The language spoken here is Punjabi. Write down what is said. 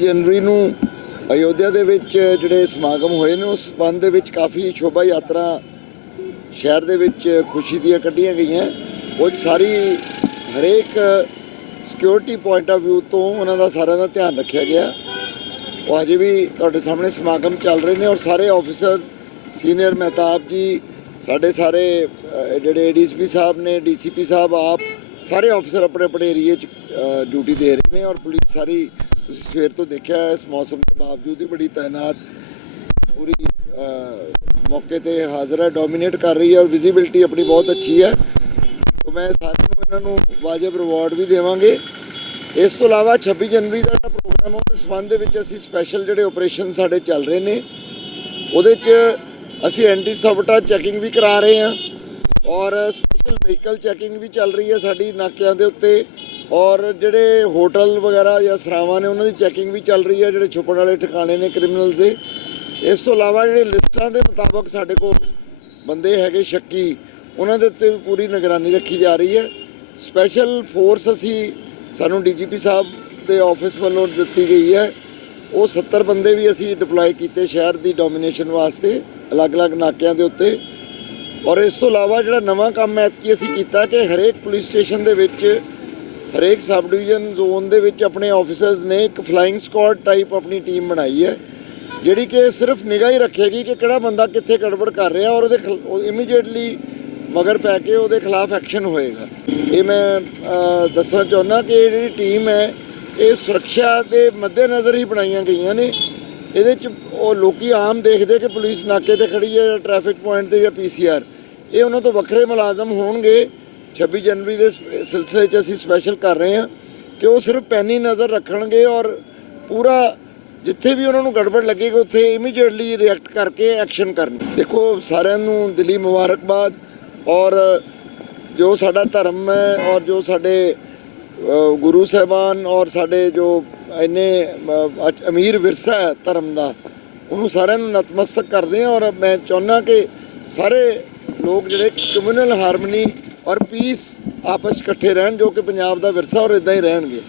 ਜਨਵਰੀ ਨੂੰ ਅਯੋਧਿਆ ਦੇ ਵਿੱਚ ਜਿਹੜੇ ਸਮਾਗਮ ਹੋਏ ਨੇ ਉਸ ਸੰਬੰਧ ਦੇ ਵਿੱਚ ਕਾਫੀ ਸ਼ੋਭਾ ਯਾਤਰਾ ਸ਼ਹਿਰ ਦੇ ਵਿੱਚ ਖੁਸ਼ੀ ਦੀਆਂ ਕੱਢੀਆਂ ਗਈਆਂ। ਉਹ ਸਾਰੀ ਹਰੇਕ ਸਿਕਿਉਰਿਟੀ ਪੁਆਇੰਟ ਆਫ View ਤੋਂ ਉਹਨਾਂ ਦਾ ਸਾਰਿਆਂ ਦਾ ਧਿਆਨ ਰੱਖਿਆ ਗਿਆ। ਉਹ ਅਜੇ ਵੀ ਤੁਹਾਡੇ ਸਾਹਮਣੇ ਸਮਾਗਮ ਚੱਲ ਰਹੇ ਨੇ ਔਰ ਸਾਰੇ ਆਫੀਸਰਸ ਸੀਨੀਅਰ ਮਹਿਤਾਬ ਜੀ ਸਾਡੇ ਸਾਰੇ ਅਹ, ਜਿਹੜੇ ਡੀਸੀਪੀ ਸਾਹਿਬ ਨੇ ਡੀਸੀਪੀ ਸਾਹਿਬ ਆਪ ਸਾਰੇ ਆਫੀਸਰ ਆਪਣੇ ਆਪਣੇ ਏਰੀਏ 'ਚ ਡਿਊਟੀ ਦੇ ਰਹੇ ਨੇ ਔਰ ਪੁਲਿਸ ਸਾਰੀ ਤੁਸੀਂ ਸਵੇਰ ਤੋਂ ਦੇਖਿਆ ਇਸ ਮੌਸਮ ਦੇ ਬਾਵਜੂਦ ਵੀ ਬੜੀ ਤਾਇਨਾਤ ਪੂਰੀ ਮੌਕੇ ਤੇ ਹਾਜ਼ਰ ਹੈ ਡੋਮੀਨੇਟ ਕਰ ਰਹੀ ਹੈ ਔਰ ਵਿਜ਼ਿਬਿਲਟੀ ਆਪਣੀ ਬਹੁਤ ਅੱਛੀ ਹੈ। ਤਾਂ ਮੈਂ ਸਾਰਿਆਂ ਨੂੰ ਇਹਨਾਂ ਨੂੰ ਵਾਜਬ ਰਿਵਾਰਡ ਵੀ ਦੇਵਾਂਗੇ। ਇਸ ਤੋਂ ਇਲਾਵਾ 26 ਜਨਵਰੀ ਦਾ ਜਿਹੜਾ ਪ੍ਰੋਗਰਾਮ ਹੈ, ਉਹਦੇ ਸੰਬੰਧ ਦੇ ਵਿੱਚ ਅਸੀਂ ਸਪੈਸ਼ਲ ਜਿਹੜੇ ਆਪਰੇਸ਼ਨ ਸਾਡੇ ਚੱਲ ਰਹੇ ਨੇ, ਉਹਦੇ 'ਚ ਅਸੀਂ ਐਂਟੀ ਸਬਟਾ ਚੈਕਿੰਗ ਵੀ ਕਰਾ ਰਹੇ ਹਾਂ। ਔਰ ਸਪੈਸ਼ਲ ਵਹੀਕਲ ਚੈਕਿੰਗ ਵੀ ਚੱਲ ਰਹੀ ਹੈ ਸਾਡੀ ਨਾਕਿਆਂ ਦੇ ਉੱਤੇ। ਔਰ ਜਿਹੜੇ ਹੋਟਲ ਵਗੈਰਾ ਜਾਂ ਸਰਾਵਾਂ ਨੇ, ਉਹਨਾਂ ਦੀ ਚੈਕਿੰਗ ਵੀ ਚੱਲ ਰਹੀ ਹੈ, ਜਿਹੜੇ ਛੁਪਣ ਵਾਲੇ ਠਿਕਾਣੇ ਨੇ ਕ੍ਰਿਮੀਨਲਸ ਦੇ। ਇਸ ਤੋਂ ਇਲਾਵਾ ਜਿਹੜੇ ਲਿਸਟਾਂ ਦੇ ਮੁਤਾਬਕ ਸਾਡੇ ਕੋਲ ਬੰਦੇ ਹੈਗੇ ਸ਼ੱਕੀ, ਉਹਨਾਂ ਦੇ ਉੱਤੇ ਵੀ ਪੂਰੀ ਨਿਗਰਾਨੀ ਰੱਖੀ ਜਾ ਰਹੀ ਹੈ। ਸਪੈਸ਼ਲ ਫੋਰਸ ਅਸੀਂ, ਸਾਨੂੰ ਡੀਜੀਪੀ ਸਾਹਿਬ ਦੇ ਆਫਿਸ ਵੱਲੋਂ ਦਿੱਤੀ ਗਈ ਹੈ। ਉਹ 70 ਬੰਦੇ ਵੀ ਅਸੀਂ ਡਿਪਲੋਏ ਕੀਤੇ ਸ਼ਹਿਰ ਦੀ ਡੋਮੀਨੇਸ਼ਨ ਵਾਸਤੇ, ਅਲੱਗ-ਅਲੱਗ ਨਾਕਿਆਂ ਦੇ ਉੱਤੇ। ਔਰ ਇਸ ਤੋਂ ਇਲਾਵਾ ਜਿਹੜਾ ਨਵਾਂ ਕੰਮ ਐਤਕੀ ਅਸੀਂ ਕੀਤਾ ਕਿ ਹਰੇਕ ਪੁਲਿਸ ਸਟੇਸ਼ਨ ਦੇ ਵਿੱਚ, ਹਰੇਕ ਸਬ ਡਿਵੀਜ਼ਨ ਜ਼ੋਨ ਦੇ ਵਿੱਚ ਆਪਣੇ ਆਫੀਸਰਸ ਨੇ ਇੱਕ ਫਲਾਈਂਗ ਸquad ਟਾਈਪ ਆਪਣੀ ਟੀਮ ਬਣਾਈ ਹੈ, ਜਿਹੜੀ ਕਿ ਸਿਰਫ ਨਿਗਾਹ ਹੀ ਰੱਖੇਗੀ ਕਿ ਕਿਹੜਾ ਬੰਦਾ ਕਿੱਥੇ ਗੜਬੜ ਕਰ ਰਿਹਾ ਔਰ ਉਹਦੇ ਇਮੀਡੀਏਟਲੀ ਮਗਰ ਪੈ ਕੇ ਉਹਦੇ ਖਿਲਾਫ ਐਕਸ਼ਨ ਹੋਏਗਾ। ਇਹ ਮੈਂ ਦੱਸਣਾ ਚਾਹੁੰਦਾ ਕਿ ਇਹ ਜਿਹੜੀ ਟੀਮ ਹੈ, ਇਹ ਸੁਰੱਖਿਆ ਦੇ ਮੱਦੇਨਜ਼ਰ ਹੀ ਬਣਾਈਆਂ ਗਈਆਂ ਨੇ। ਇਹਦੇ ਚ ਉਹ ਲੋਕੀ ਆਮ ਦੇਖਦੇ ਕਿ ਪੁਲਿਸ ਨਾਕੇ ਤੇ ਖੜੀ ਹੈ ਜਾਂ ਟ੍ਰੈਫਿਕ ਪੁਆਇੰਟ ਤੇ ਜਾਂ ਪੀਸੀਆਰ ਇਹ ਉਹਨਾਂ ਤੋਂ ਵੱਖਰੇ ਮੁਲਾਜ਼ਮ ਹੋਣਗੇ। 26 ਜਨਵਰੀ ਦੇ ਸਿਲਸਿਲੇ 'ਚ ਅਸੀਂ ਸਪੈਸ਼ਲ ਕਰ ਰਹੇ ਹਾਂ ਕਿ ਉਹ ਸਿਰਫ ਪੈਨੀ ਨਜ਼ਰ ਰੱਖਣਗੇ ਔਰ ਪੂਰਾ ਜਿੱਥੇ ਵੀ ਉਹਨਾਂ ਨੂੰ ਗੜਬੜ ਲੱਗੇਗਾ, ਉੱਥੇ ਇਮੀਡੀਏਟਲੀ ਰਿਐਕਟ ਕਰਕੇ ਐਕਸ਼ਨ ਕਰਨ ਦੇਖੋ, ਸਾਰਿਆਂ ਨੂੰ ਦਿਲੀ ਮੁਬਾਰਕਬਾਦ ਔਰ ਜੋ ਸਾਡਾ ਧਰਮ ਹੈ ਔਰ ਜੋ ਸਾਡੇ ਗੁਰੂ ਸਾਹਿਬਾਨ ਔਰ ਸਾਡੇ ਜੋ ਇੰਨੇ ਅਮੀਰ ਵਿਰਸਾ ਹੈ ਧਰਮ ਦਾ, ਉਹਨੂੰ ਸਾਰਿਆਂ ਨੂੰ ਨਤਮਸਤਕ ਕਰਦੇ ਹਾਂ ਔਰ ਮੈਂ ਚਾਹੁੰਦਾ ਕਿ ਸਾਰੇ ਲੋਕ ਜਿਹੜੇ ਕਮਿਊਨਲ ਹਾਰਮਨੀ ਔਰ ਪੀਸ ਆਪਸ ਇਕੱਠੇ ਰਹਿਣ ਜੋ ਕਿ ਪੰਜਾਬ ਦਾ ਵਿਰਸਾ ਔਰ ਇਦਾਂ ਹੀ ਰਹਿਣਗੇ।